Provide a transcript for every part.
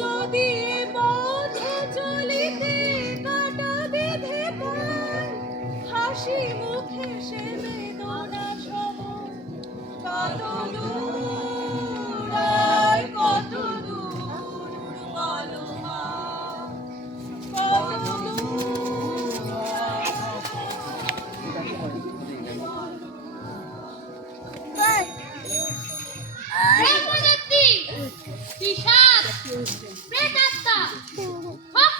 যদি পথে চলিতে কাটা বেঁধে হাসি মুখে সে বেদনা সব কাতলু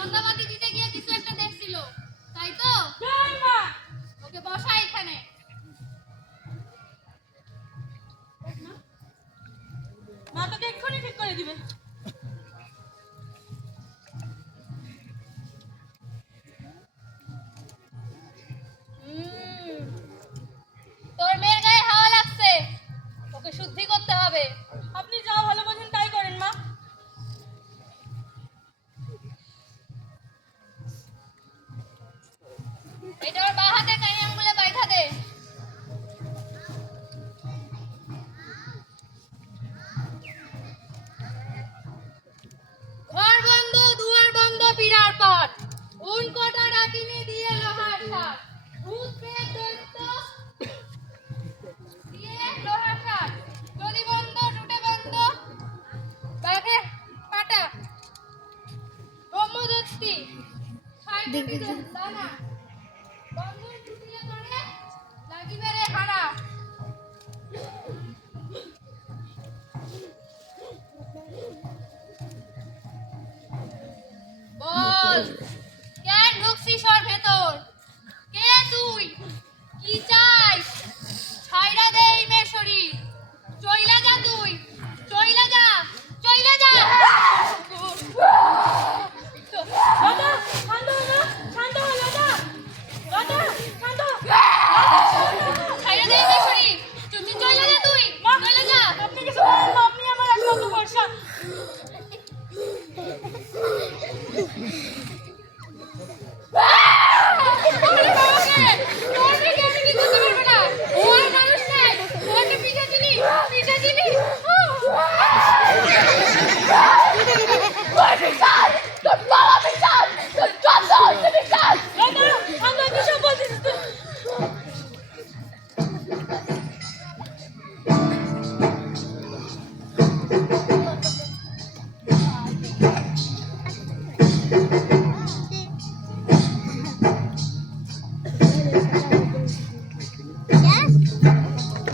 সন্ধ্যাবাতি দিতে গিয়ে কিছু একটা দেখছিল। তাই তো? ওকে বসা এখানে। মা তোকে এক্ষুনি ঠিক করে দিবে। তোর মেয়ের গায়ে হাওয়া লাগছে। ওকে শুদ্ধি করতে হবে। এটা ওর বাঁ হাতে আঙ্গুলে বাইধা দে ঘর বন্ধ দুয়ার বন্ধ বিরার পথ। উন কটা ডাকিনি দিয়ে লোহার সার ভূত প্রেত দৈত্য দিয়ে লোহার সার যদি বন্ধ টুটে বন্ধ বাঘে পাটা। ব্রহ্মদত্তি দানা। বল। কেন ঢুকছিস ওর ভেতর? কে তুই? কি চাই